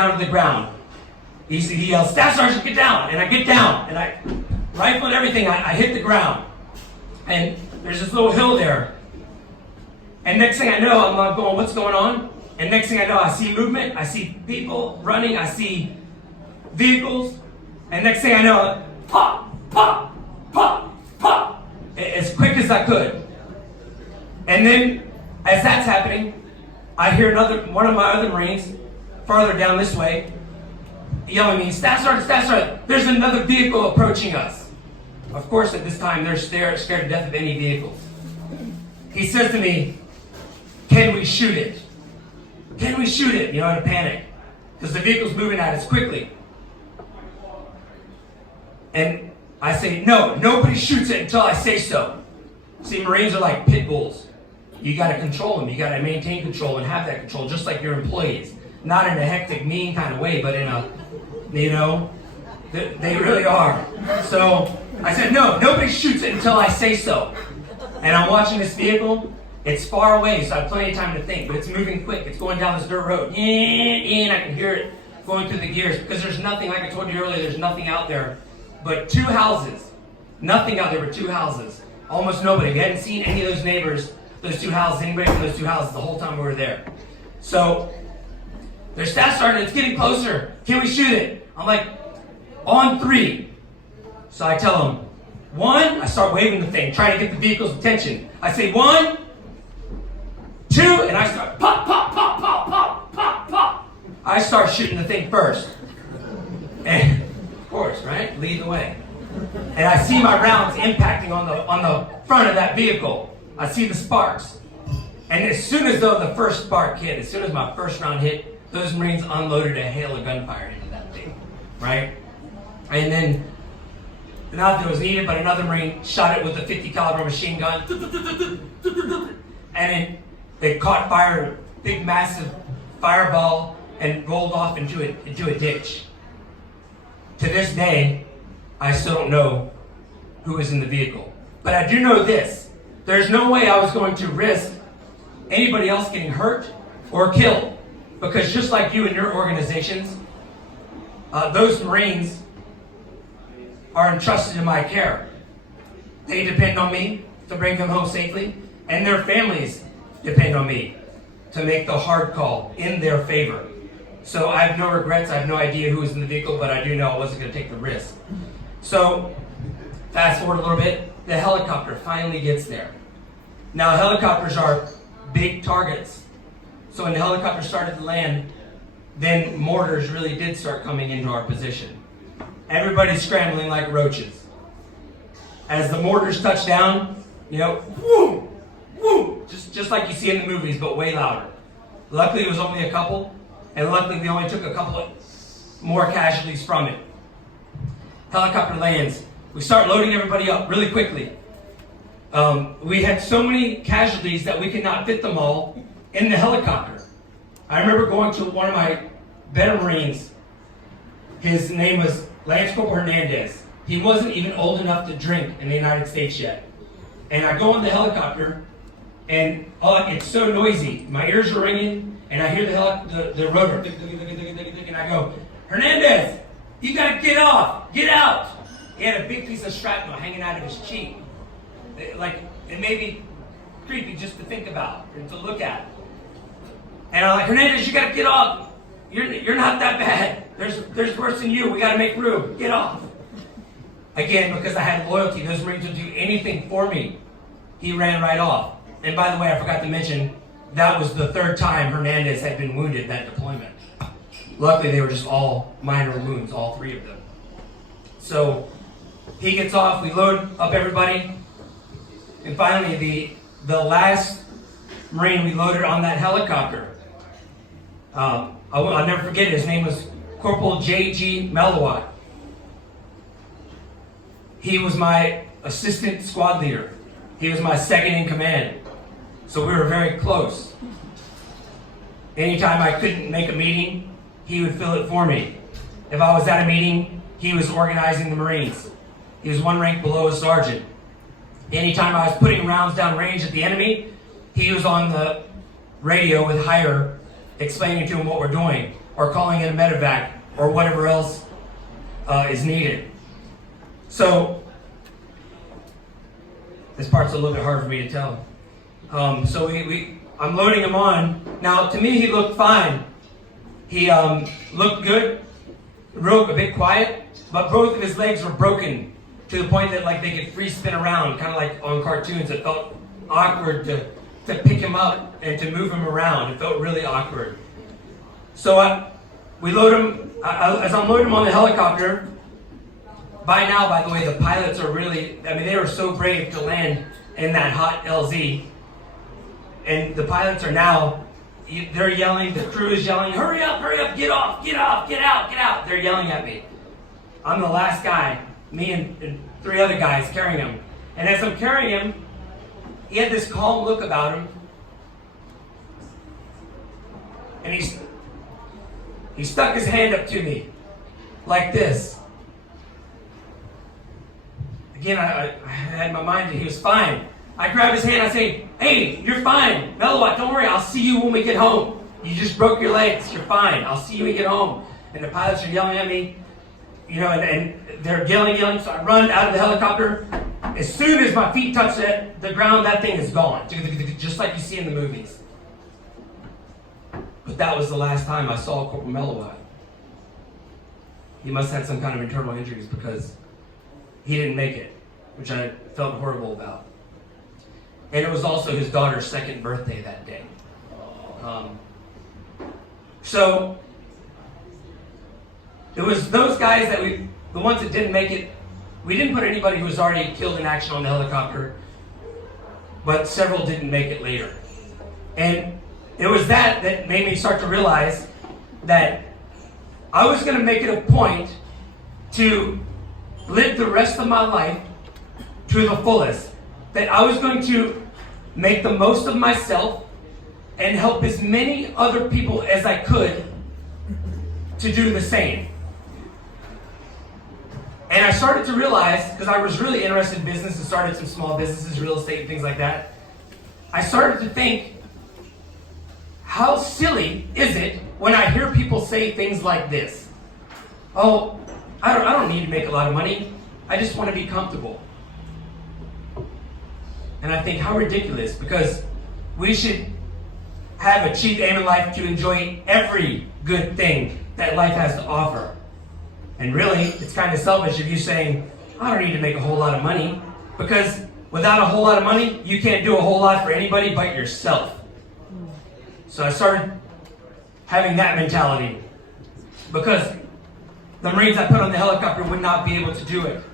Down to the ground. He yells, "Staff Sergeant, get down!" And I get down, and I rifle and everything. I hit the ground, and there's this little hill there. And next thing I know, I'm going, "What's going on?" And next thing I know, I see movement. I see people running. I see vehicles. And next thing I know, pop, pop, pop, pop, as quick as I could. And then, as that's happening, I hear one of my other Marines farther down this way yelling at me, Staff Sergeant, there's another vehicle approaching us." Of course, at this time, they're scared to death of any vehicles. He says to me, "Can we shoot it? Can we shoot it?" In a panic, because the vehicle's moving at us quickly. And I say, "No, nobody shoots it until I say so." See, Marines are like pit bulls. You got to control them. You got to maintain control and have that control, just like your employees. Not in a hectic, mean kind of way, but in a, they really are. So I said, "No, nobody shoots it until I say so." And I'm watching this vehicle. It's far away, so I have plenty of time to think, but it's moving quick. It's going down this dirt road. And I can hear it going through the gears, because there's nothing, like I told you earlier, there's nothing out there but 2 houses. Nothing out there but 2 houses. Almost nobody. We hadn't seen any of those neighbors, those 2 houses, anybody from those 2 houses the whole time we were there. So there's Staff Sergeant, it's getting closer. Can we shoot it? I'm like, on 3. So I tell him, 1, I start waving the thing, trying to get the vehicle's attention. I say 1, 2, and I start pop, pop, pop, pop, pop, pop, pop. I start shooting the thing first. And of course, right? Lead the way. And I see my rounds impacting on the front of that vehicle. I see the sparks. And as soon as though the first spark hit, as soon as my first round hit, those Marines unloaded a hail of gunfire into that thing. Right? And then, not that it was needed, but another Marine shot it with a 50 caliber machine gun. And it caught fire, big massive fireball, and rolled off into a ditch. To this day, I still don't know who was in the vehicle. But I do know this. There's no way I was going to risk anybody else getting hurt or killed. Because just like you and your organizations, those Marines are entrusted in my care. They depend on me to bring them home safely, and their families depend on me to make the hard call in their favor. So I have no regrets. I have no idea who was in the vehicle, but I do know I wasn't going to take the risk. So fast forward a little bit, the helicopter finally gets there. Now helicopters are big targets. So when the helicopter started to land, then mortars really did start coming into our position. Everybody's scrambling like roaches. As the mortars touch down, whoo, whoo, just like you see in the movies, but way louder. Luckily, it was only a couple, and luckily we only took a couple of more casualties from it. Helicopter lands. We start loading everybody up really quickly. We had so many casualties that we could not fit them all in the helicopter. I remember going to one of my better Marines. His name was Lance Corporal Hernandez. He wasn't even old enough to drink in the United States yet. And I go on the helicopter, and it's so noisy. My ears are ringing, and I hear the rotor, and I go, "Hernandez, you gotta get off, get out." He had a big piece of shrapnel hanging out of his cheek. It made me creepy just to think about and to look at. And I'm like, "Hernandez, you gotta get off. You're not that bad. There's worse than you. We gotta make room. Get off." Again, because I had loyalty, those Marines would do anything for me. He ran right off. And by the way, I forgot to mention, that was the 3rd time Hernandez had been wounded that deployment. Luckily, they were just all minor wounds, all 3 of them. So he gets off, we load up everybody, and finally the last Marine we loaded on that helicopter, I'll never forget it. His name was Corporal J.G. Melawat. He was my assistant squad leader. He was my second in command. So we were very close. Anytime I couldn't make a meeting, he would fill it for me. If I was at a meeting, he was organizing the Marines. He was 1 rank below a sergeant. Anytime I was putting rounds down range at the enemy, he was on the radio with higher, explaining to him what we're doing. or calling in a medevac or whatever else is needed. So this part's a little bit hard for me to tell. So I'm loading him on. Now, to me, he looked fine. He looked good, a bit quiet, but both of his legs were broken to the point that like they could free spin around, kind of like on cartoons. It felt awkward to pick him up and to move him around. It felt really awkward. So we load him, as I'm loading him on the helicopter. By now, by the way, the pilots are really, they were so brave to land in that hot LZ. And the pilots are now, they're yelling, the crew is yelling, hurry up, get off, get out, get out. They're yelling at me. I'm the last guy, me and 3 other guys carrying him. And as I'm carrying him, he had this calm look about him. And he stuck his hand up to me, like this. Again, I had in my mind that he was fine. I grab his hand, I say, hey, you're fine. Melowat, don't worry, I'll see you when we get home. You just broke your legs, you're fine. I'll see you when we get home. And the pilots are yelling at me, and they're yelling, so I run out of the helicopter. As soon as my feet touch the ground, that thing is gone, just like you see in the movies. But that was the last time I saw Corporal Melowat. He must have had some kind of internal injuries because he didn't make it, which I felt horrible about. And it was also his daughter's 2nd birthday that day. So it was those guys the ones that didn't make it. We didn't put anybody who was already killed in action on the helicopter, but several didn't make it later. And it was that made me start to realize that I was going to make it a point to live the rest of my life to the fullest. That I was going to make the most of myself and help as many other people as I could to do the same. And I started to realize, because I was really interested in business and started some small businesses, real estate and things like that, I started to think, how silly is it when I hear people say things like this? Oh, I don't need to make a lot of money. I just want to be comfortable. And I think, how ridiculous, because we should have a chief aim in life to enjoy every good thing that life has to offer. And really, it's kind of selfish of you saying, I don't need to make a whole lot of money, because without a whole lot of money, you can't do a whole lot for anybody but yourself. So I started having that mentality, because the Marines I put on the helicopter would not be able to do it.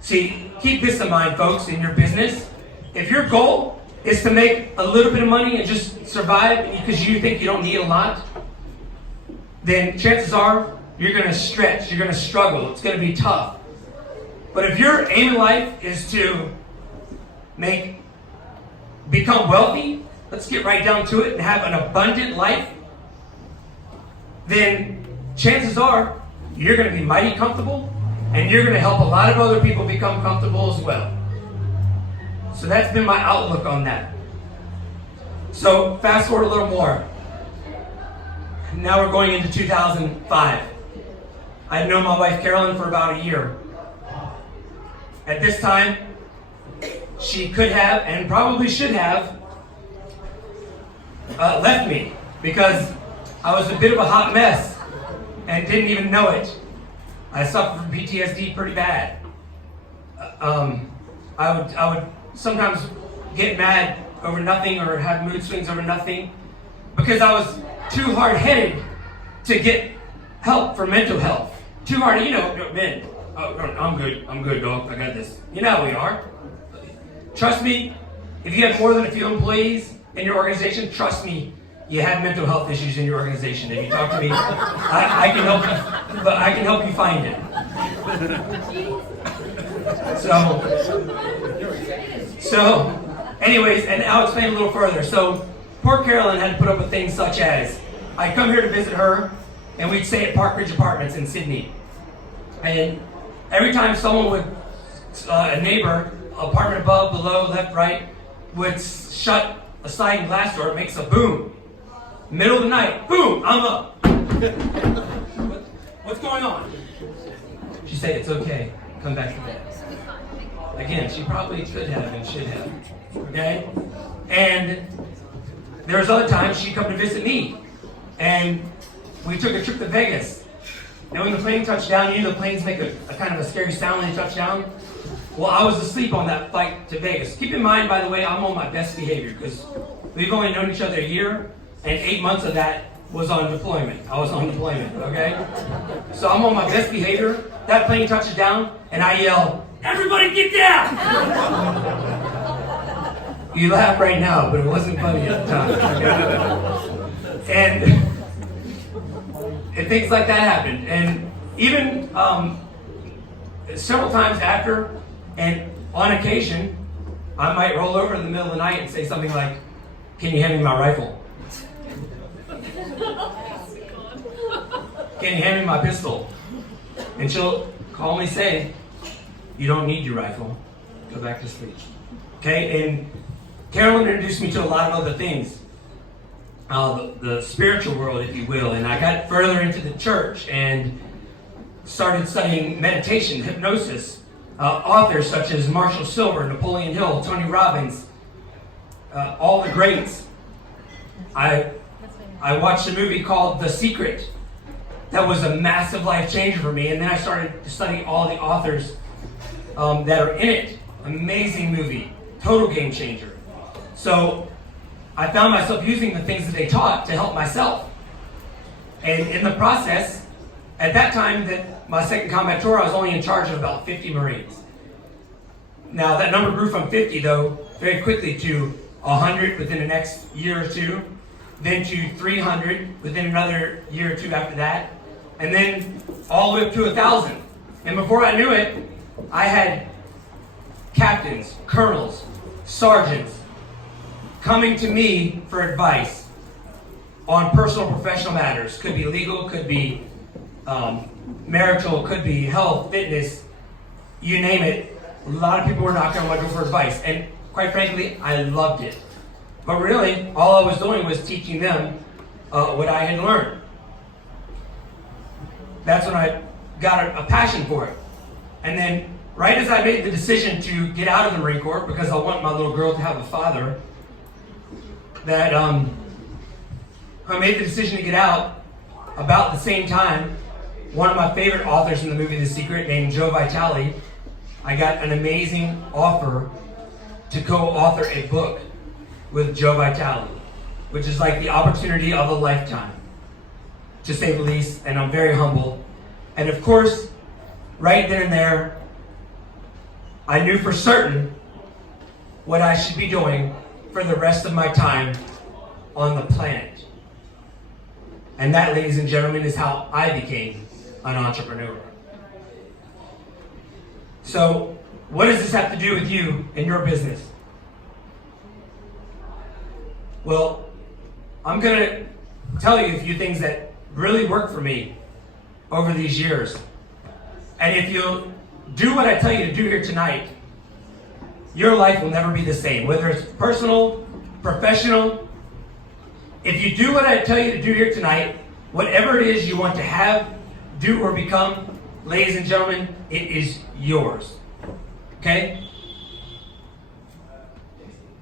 See, keep this in mind, folks, in your business. If your goal is to make a little bit of money and just survive because you think you don't need a lot, then chances are you're going to stretch, you're going to struggle, it's going to be tough. But if your aim in life is to become wealthy, let's get right down to it, and have an abundant life, then chances are you're going to be mighty comfortable, and you're going to help a lot of other people become comfortable as well. So that's been my outlook on that. So fast forward a little more. Now we're going into 2005. I've known my wife Carolyn for about a year. At this time, she could have, and probably should have, left me, because I was a bit of a hot mess and didn't even know it. I suffered from PTSD pretty bad. I would sometimes get mad over nothing or have mood swings over nothing because I was too hard-headed to get help for mental health. Too hard, man, I'm good, dog, I got this. You know how we are. Trust me, if you have more than a few employees in your organization, trust me, you have mental health issues in your organization. If you talk to me, I can help you, but I can help you find it. So, anyways, and I'll explain a little further. So, poor Carolyn had to put up with things such as, I'd come here to visit her, and we'd stay at Park Ridge Apartments in Sydney. And every time someone would, a neighbor, apartment above, below, left, right, would shut a sliding glass door, it makes a boom. Middle of the night, boom, I'm up. What's going on? She said, it's okay, come back to bed. Again, she probably could have and should have, okay? And there's other times she'd come to visit me, and we took a trip to Vegas. And when the plane touched down, you know the planes make a kind of a scary sound when they touch down? Well, I was asleep on that flight to Vegas. Keep in mind, by the way, I'm on my best behavior because we've only known each other a year, and 8 months of that was on deployment. I was on deployment, okay? So I'm on my best behavior. That plane touches down, and I yell, everybody get down! You laugh right now, but it wasn't funny at the time. Okay? And things like that happened. And even several times after, and on occasion, I might roll over in the middle of the night and say something like, can you hand me my rifle? Can you hand me my pistol? And she'll calmly say, you don't need your rifle. Go back to sleep. Okay? And Carolyn introduced me to a lot of other things. The spiritual world, if you will. And I got further into the church and started studying meditation, hypnosis. Authors such as Marshall Silver, Napoleon Hill, Tony Robbins, all the greats. I watched a movie called The Secret. That was a massive life changer for me. And then I started to study all the authors that are in it. Amazing movie. Total game changer. So I found myself using the things that they taught to help myself. And in the process, at that time, that my second combat tour, I was only in charge of about 50 Marines. Now, that number grew from 50, though, very quickly to 100 within the next year or two, then to 300 within another year or two after that, and then all the way up to 1,000. And before I knew it, I had captains, colonels, sergeants coming to me for advice on personal, professional matters. Could be legal, could be marital, could be health, fitness, you name it. A lot of people were knocking on my door for advice. And quite frankly, I loved it. But really, all I was doing was teaching them what I had learned. That's when I got a passion for it. And then, right as I made the decision to get out of the Marine Corps, because I want my little girl to have a father, that I made the decision to get out. About the same time, one of my favorite authors in the movie The Secret, named Joe Vitale, I got an amazing offer to co-author a book with Joe Vitale, which is like the opportunity of a lifetime, to say the least, and I'm very humbled. And of course, right then and there, I knew for certain what I should be doing for the rest of my time on the planet. And that, ladies and gentlemen, is how I became an entrepreneur. So, what does this have to do with you and your business? Well, I'm going to tell you a few things that really worked for me over these years. And if you'll do what I tell you to do here tonight, your life will never be the same, whether it's personal, professional. If you do what I tell you to do here tonight, whatever it is you want to have, do, or become, ladies and gentlemen, it is yours. Okay?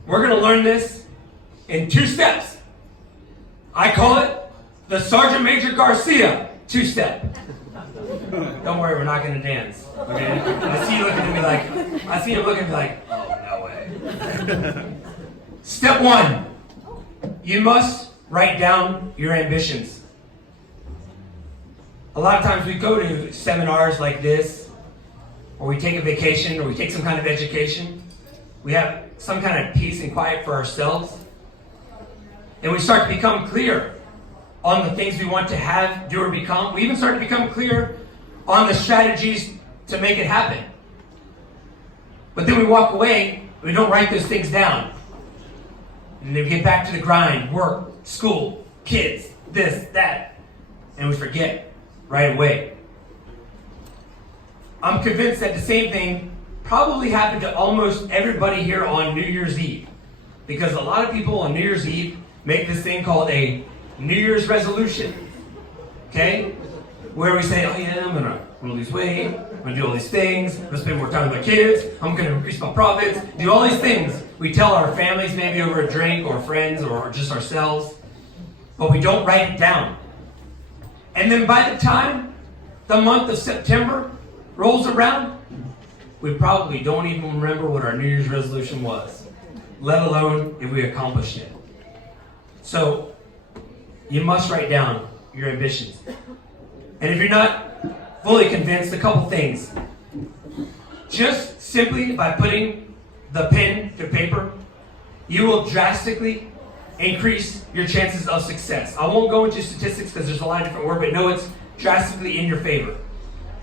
We're going to learn this in 2 steps. I call it the Sergeant Major Garcia 2-step. Don't worry, we're not going to dance. Okay? I see you looking at me like, oh, no way. Step 1, you must write down your ambitions. A lot of times we go to seminars like this, or we take a vacation, or we take some kind of education. We have some kind of peace and quiet for ourselves. And we start to become clear on the things we want to have, do, or become. We even start to become clear on the strategies to make it happen. But then we walk away, we don't write those things down. And then we get back to the grind, work, school, kids, this, that, and we forget right away. I'm convinced that the same thing probably happened to almost everybody here on New Year's Eve. Because a lot of people on New Year's Eve make this thing called a New Year's resolution. Okay? Where we say, oh yeah, I'm gonna lose weight, I'm gonna do all these things, I'm gonna spend more time with my kids, I'm gonna increase my profits, do all these things. We tell our families maybe over a drink or friends or just ourselves, but we don't write it down. And then by the time the month of September rolls around, we probably don't even remember what our New Year's resolution was, let alone if we accomplished it. So, you must write down your ambitions. And if you're not fully convinced, a couple things. Just simply by putting the pen to paper, you will drastically increase your chances of success. I won't go into statistics because there's a lot of different words, but know it's drastically in your favor.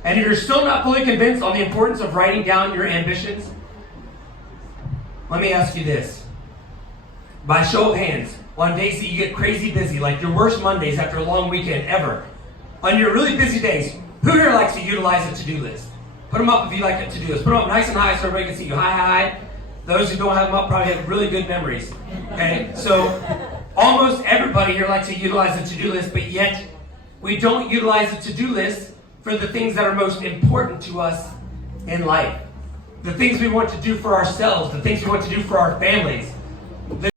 And if you're still not fully convinced on the importance of writing down your ambitions, let me ask you this. By show of hands, on days that you get crazy busy, like your worst Mondays after a long weekend ever, on your really busy days, who here likes to utilize a to-do list? Put them up if you like a to-do list. Put them up nice and high so everybody can see you. High, high. Those who don't have them up probably have really good memories. Okay? So, almost everybody here likes to utilize a to-do list, but yet we don't utilize a to-do list for the things that are most important to us in life. The things we want to do for ourselves, the things we want to do for our families,